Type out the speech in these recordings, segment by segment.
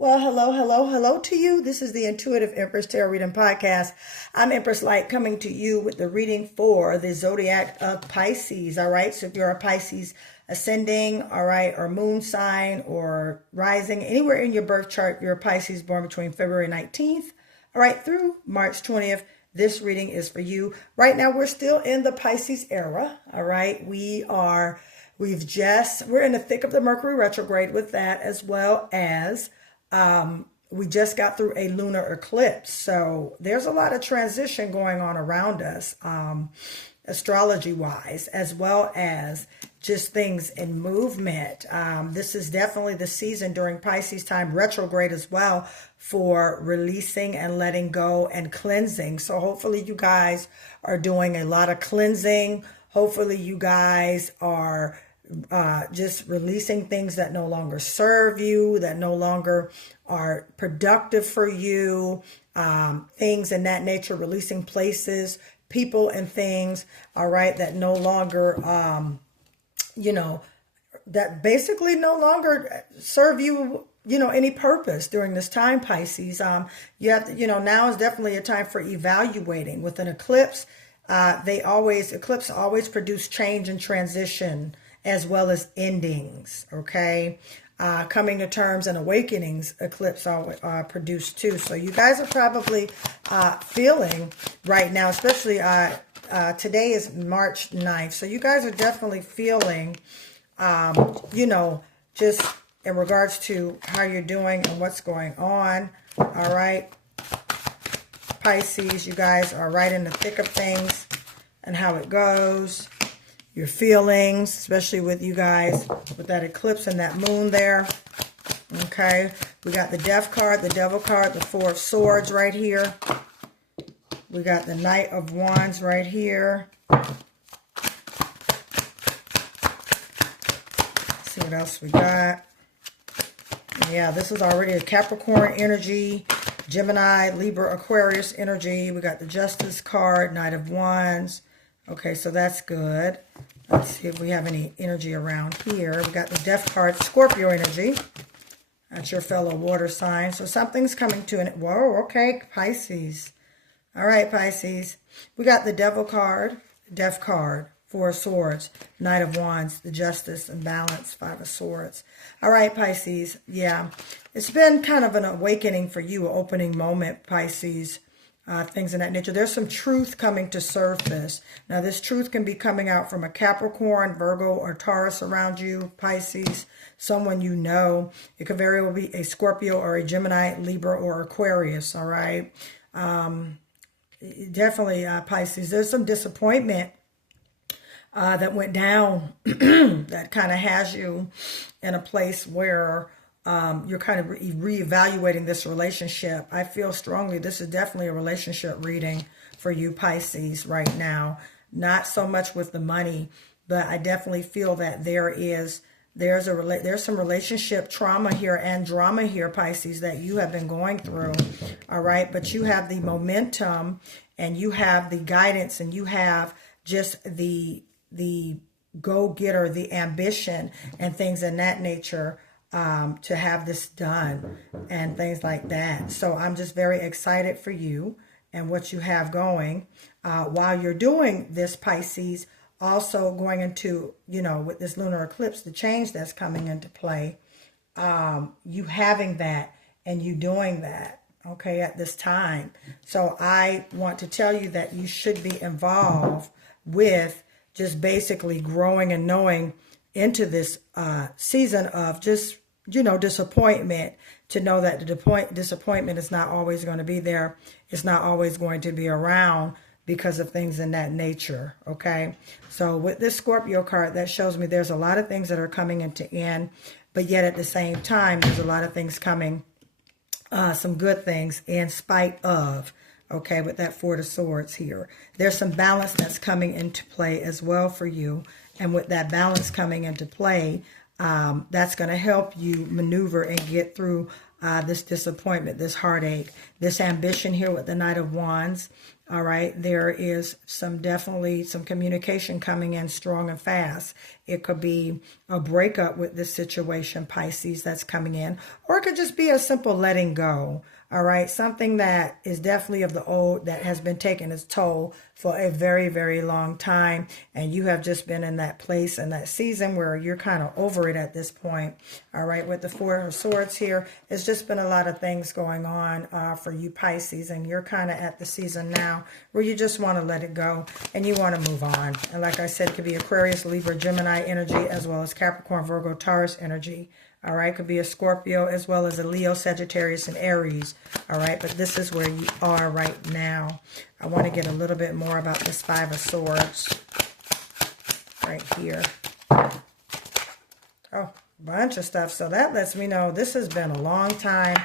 Well, hello to you. This is the Intuitive Empress Tarot Reading Podcast. I'm Empress Light coming to you with the reading for the Zodiac of Pisces. All right. So if you're a Pisces ascending, all right, or moon sign or rising, anywhere in your birth chart, you're a Pisces born between February 19th, all right, through March 20th. This reading is for you. Right now, we're still in the Pisces era. All right. We're in the thick of the Mercury retrograde with that, as well as we just got through a lunar eclipse. So there's a lot of transition going on around us, astrology wise, as well as just things in movement. This is definitely the season during Pisces time, retrograde as well, for releasing and letting go and cleansing. So hopefully you guys are doing a lot of cleansing. Hopefully you guys are just releasing things that no longer serve you, that no longer are productive for you, things in that nature, releasing places, people and things, all right, that no longer, that basically no longer serve you, any purpose during this time, Pisces. You have to, now is definitely a time for evaluating. With an eclipse, eclipse always produce change and transition, as well as endings, okay? Coming to terms and awakenings, eclipse produce too. So you guys are probably feeling right now, especially today is March 9th. So you guys are definitely feeling, just in regards to how you're doing and what's going on, all right? Pisces, you guys are right in the thick of things and how it goes. Your feelings, especially with you guys, with that eclipse and that moon there. Okay, we got the Death card, the Devil card, the Four of Swords right here. We got the Knight of Wands right here. Let's see what else we got. Yeah, this is already a Capricorn energy, Gemini, Libra, Aquarius energy. We got the Justice card, Knight of Wands. Okay, so that's good. Let's see if we have any energy around here. We got the Death card, Scorpio energy. That's your fellow water sign. So something's coming to an... Whoa, okay, Pisces. All right, Pisces. We got the Devil card, Death card, Four of Swords, Knight of Wands, the Justice and Balance, Five of Swords. All right, Pisces. Yeah, it's been kind of an awakening for you, an opening moment, Pisces. Things in that nature. There's some truth coming to surface. Now, this truth can be coming out from a Capricorn, Virgo, or Taurus around you, Pisces, someone you know. It could very well be a Scorpio or a Gemini, Libra, or Aquarius, all right? Definitely, Pisces. There's some disappointment that went down that kind of has you in a place where you're kind of reevaluating this relationship. I feel strongly this is definitely a relationship reading for you, Pisces, right now. Not so much with the money, but I definitely feel that there's some relationship trauma here and drama here, Pisces, that you have been going through. All right, but you have the momentum and you have the guidance and you have just the go-getter, the ambition and things in that nature to have this done and things like that. So I'm just very excited for you and what you have going while you're doing this, Pisces. Also going into, with this lunar eclipse, the change that's coming into play, you having that and you doing that, okay, at this time. So I want to tell you that you should be involved with just basically growing and knowing into this season of just, disappointment, to know that the disappointment is not always going to be there. It's not always going to be around because of things in that nature, okay? So with this Scorpio card, that shows me there's a lot of things that are coming into end, but yet at the same time, there's a lot of things coming, some good things in spite of, okay, with that Four of Swords here. There's some balance that's coming into play as well for you. And with that balance coming into play, that's going to help you maneuver and get through this disappointment, this heartache, this ambition here with the Knight of Wands. All right, there is definitely some communication coming in strong and fast. It could be a breakup with this situation, Pisces, that's coming in, or it could just be a simple letting go. All right, something that is definitely of the old that has been taking its toll for a very, very long time. And you have just been in that place and that season where you're kind of over it at this point. All right, with the Four of Swords here, it's just been a lot of things going on for you, Pisces. And you're kind of at the season now where you just want to let it go and you want to move on. And like I said, it could be Aquarius, Libra, Gemini energy, as well as Capricorn, Virgo, Taurus energy. All right, could be a Scorpio as well as a Leo, Sagittarius, and Aries. All right, but this is where you are right now. I want to get a little bit more about this Five of Swords right here. Oh, bunch of stuff. So that lets me know this has been a long time.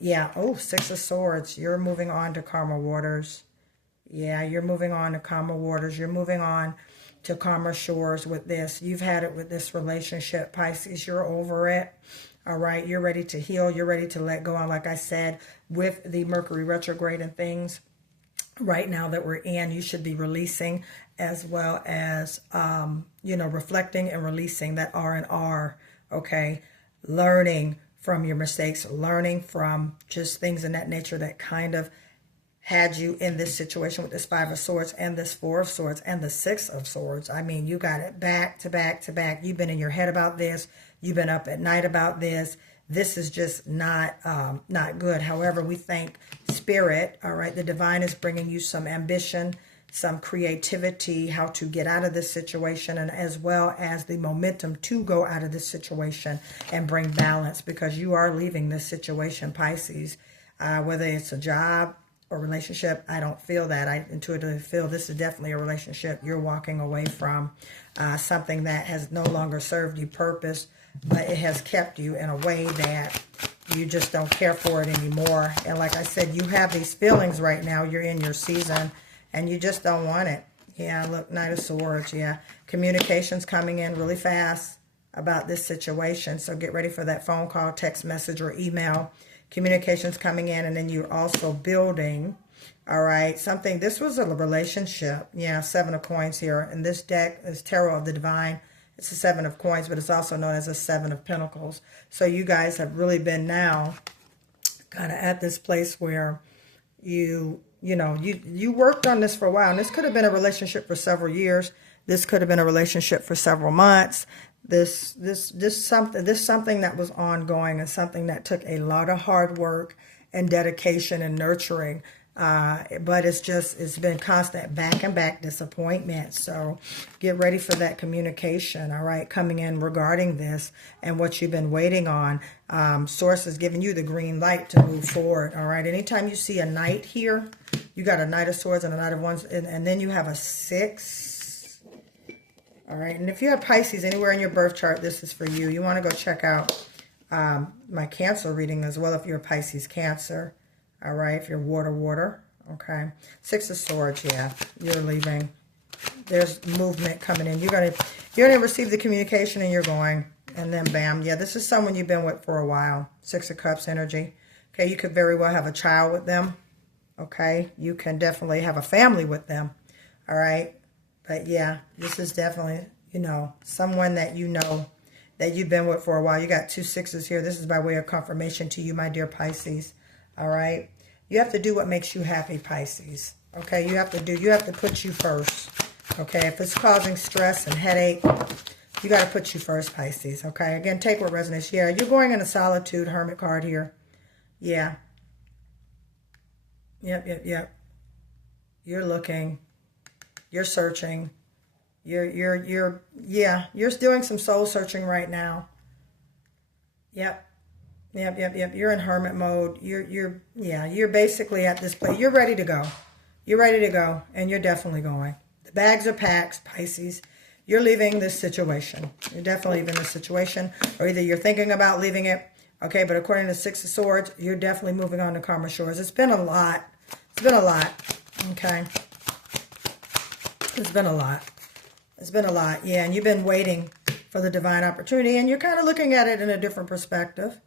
Yeah, oh, Six of Swords. You're moving on to calmer waters. Yeah, you're moving on to calmer waters. You're moving on to calmer shores with this. You've had it with this relationship, Pisces. You're over it. All right, you're ready to heal. You're ready to let go. And like I said, with the Mercury retrograde and things right now that we're in, you should be releasing as well as, you know, reflecting and releasing that R&R, okay? Learning from your mistakes, learning from just things in that nature that kind of had you in this situation with this Five of Swords and this Four of Swords and the Six of Swords. I mean, you got it back to back to back. You've been in your head about this. You've been up at night about this. This is just not good. However, we thank Spirit, all right? The divine is bringing you some ambition, some creativity, how to get out of this situation, and as well as the momentum to go out of this situation and bring balance, because you are leaving this situation, Pisces, whether it's a job or relationship. I don't feel that. I intuitively feel this is definitely a relationship you're walking away from, something that has no longer served you purpose, but it has kept you in a way that you just don't care for it anymore. And like I said, you have these feelings right now. You're in your season and you just don't want it. Yeah, look, Knight of Swords. Yeah, communication's coming in really fast about this situation. So get ready for that phone call, text message, or email. Communications coming in, and then you're also building, all right, something. This was a relationship. Yeah, Seven of Coins here. And this deck is Tarot of the Divine. It's a Seven of Coins, but it's also known as a Seven of Pentacles. So you guys have really been now kind of at this place where you worked on this for a while. And this could have been a relationship for several years. This could have been a relationship for several months. This something that was ongoing and something that took a lot of hard work and dedication and nurturing. But it's been constant back and back disappointment. So get ready for that communication, all right, coming in regarding this and what you've been waiting on. Source is giving you the green light to move forward, all right. Anytime you see a Knight here, you got a Knight of Swords and a Knight of Wands, and then you have a Six. All right, and if you have Pisces anywhere in your birth chart, this is for you. You want to go check out my Cancer reading as well if you're a Pisces Cancer. All right, if you're water, okay. Six of Swords, yeah, you're leaving. There's movement coming in. You're gonna receive the communication and you're going, and then bam, yeah, this is someone you've been with for a while. Six of Cups energy. Okay, you could very well have a child with them. Okay, you can definitely have a family with them. All right. But yeah, this is definitely, someone that that you've been with for a while. You got two sixes here. This is by way of confirmation to you, my dear Pisces. All right. You have to do what makes you happy, Pisces. Okay. You have to put you first. Okay. If it's causing stress and headache, you got to put you first, Pisces. Okay. Again, take what resonates. Yeah. You're going into solitude, Hermit card here. Yeah. Yep. You're looking. You're searching. You're doing some soul searching right now. Yep. You're in hermit mode. You're basically at this place. You're ready to go. You're ready to go, and you're definitely going. The bags are packed, Pisces. You're leaving this situation. You're definitely leaving this situation, or either you're thinking about leaving it. Okay, but according to Six of Swords, you're definitely moving on to calmer shores. It's been a lot. It's been a lot. Okay. It's been a lot. It's been a lot. Yeah, and you've been waiting for the divine opportunity, and you're kind of looking at it in a different perspective.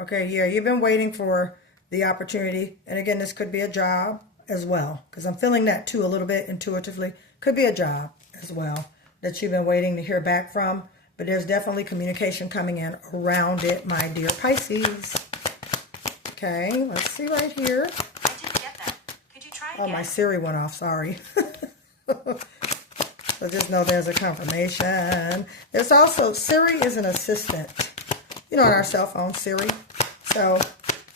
Okay, yeah, you've been waiting for the opportunity. And again, this could be a job as well, because I'm feeling that too a little bit intuitively. Could be a job as well that you've been waiting to hear back from, but there's definitely communication coming in around it, my dear Pisces. Okay, let's see right here. I didn't get that. Could you try again? Oh, my Siri went off, sorry. So just know there's a confirmation. There's also, Siri is an assistant. You know, on our cell phone, Siri. So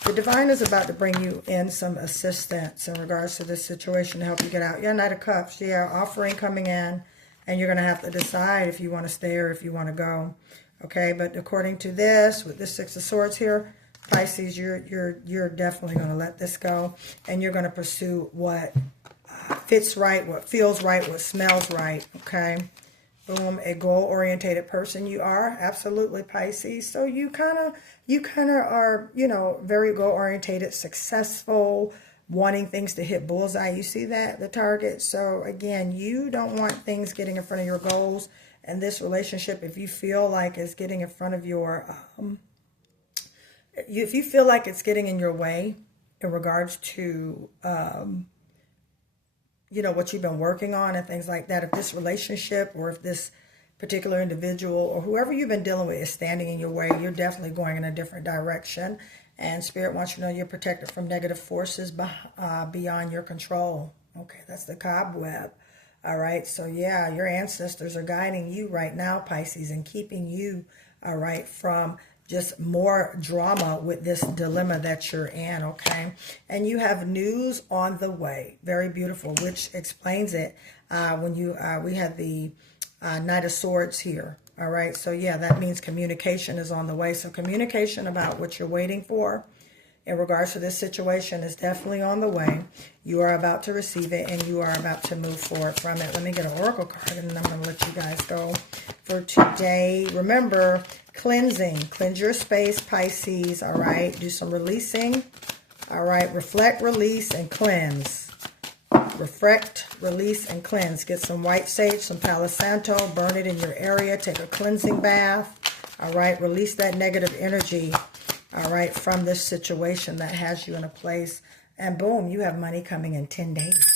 the divine is about to bring you in some assistance in regards to this situation to help you get out. Yeah, Knight of Cups. Yeah, offering coming in. And you're going to have to decide if you want to stay or if you want to go. Okay, but according to this, with this Six of Swords here, Pisces, you're definitely going to let this go. And you're going to pursue what fits right, what feels right, what smells right. Okay. Boom, a goal-orientated person you are. Absolutely, Pisces. So you kind of are, you know, very goal-orientated, successful, wanting things to hit bullseye. You see that, the target? So again, you don't want things getting in front of your goals. And this relationship, if you feel like it's getting in front of your, if you feel like it's getting in your way in regards to, you know, what you've been working on and things like that, if this relationship or if this particular individual or whoever you've been dealing with is standing in your way, you're definitely going in a different direction. And Spirit wants you to know you're protected from negative forces beyond your control. Okay, that's the cobweb. All right, so yeah, your ancestors are guiding you right now, Pisces, and keeping you, all right, from just more drama with this dilemma that you're in, okay? And you have news on the way. Very beautiful, which explains it. When you we had the Knight of Swords here, all right? So, yeah, that means communication is on the way. So communication about what you're waiting for in regards to this situation is definitely on the way. You are about to receive it, and you are about to move forward from it. Let me get an oracle card, and then I'm going to let you guys go for today. Remember, cleansing. Cleanse your space, Pisces, all right? Do some releasing, all right? Reflect, release, and cleanse. Reflect, release, and cleanse. Get some white sage, some Palo Santo, burn it in your area. Take a cleansing bath, all right? Release that negative energy, all right, from this situation that has you in a place. And boom, you have money coming in 10 days.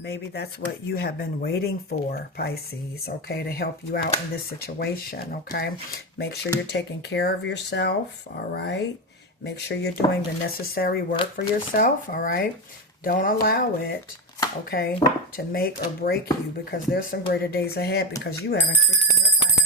Maybe that's what you have been waiting for, Pisces, okay, to help you out in this situation, okay? Make sure you're taking care of yourself, all right? Make sure you're doing the necessary work for yourself, all right? Don't allow it, okay, to make or break you, because there's some greater days ahead because you have increased in your finances.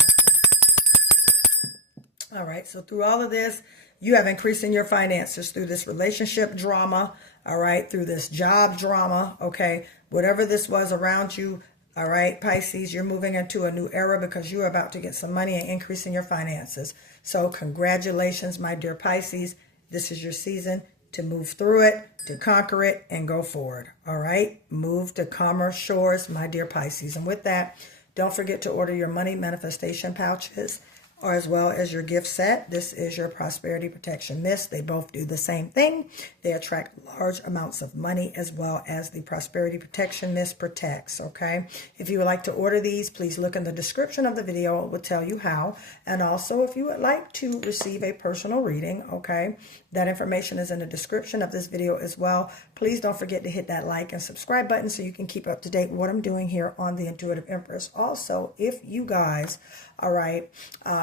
All right, so through all of this, you have increased in your finances through this relationship drama, all right, through this job drama, okay, whatever this was around you, all right, Pisces, you're moving into a new era because you're about to get some money and increase in your finances. So congratulations, my dear Pisces. This is your season to move through it, to conquer it, and go forward, all right? Move to calmer shores, my dear Pisces. And with that, don't forget to order your money manifestation pouches, or as well as your gift set. This is your prosperity protection mist. They both do the same thing. They attract large amounts of money, as well as the prosperity protection mist protects, okay? If you would like to order these, please look in the description of the video. It will tell you how. And also, if you would like to receive a personal reading, okay, that information is in the description of this video as well. Please don't forget to hit that like and subscribe button so you can keep up to date with what I'm doing here on the Intuitive Empress. Also, if you guys, all right,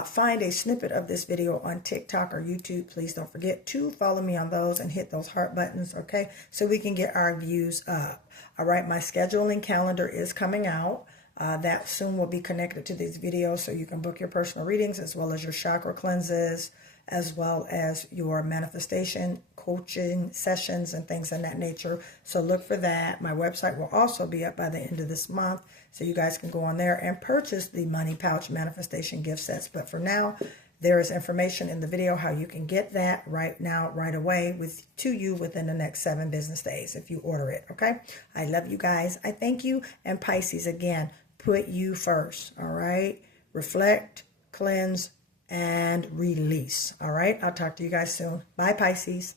find a snippet of this video on TikTok or YouTube, please don't forget to follow me on those and hit those heart buttons, okay, so we can get our views up. All right, my scheduling calendar is coming out. That soon will be connected to these videos, so you can book your personal readings as well as your chakra cleanses, as well as your manifestation coaching sessions and things of that nature. So look for that. My website will also be up by the end of this month, so you guys can go on there and purchase the money pouch manifestation gift sets. But for now, there is information in the video how you can get that right now, right away, to you within the next 7 business days if you order it, okay? I love you guys. I thank you. And Pisces, again, put you first, all right? Reflect, cleanse, and release, all right? I'll talk to you guys soon. Bye, Pisces.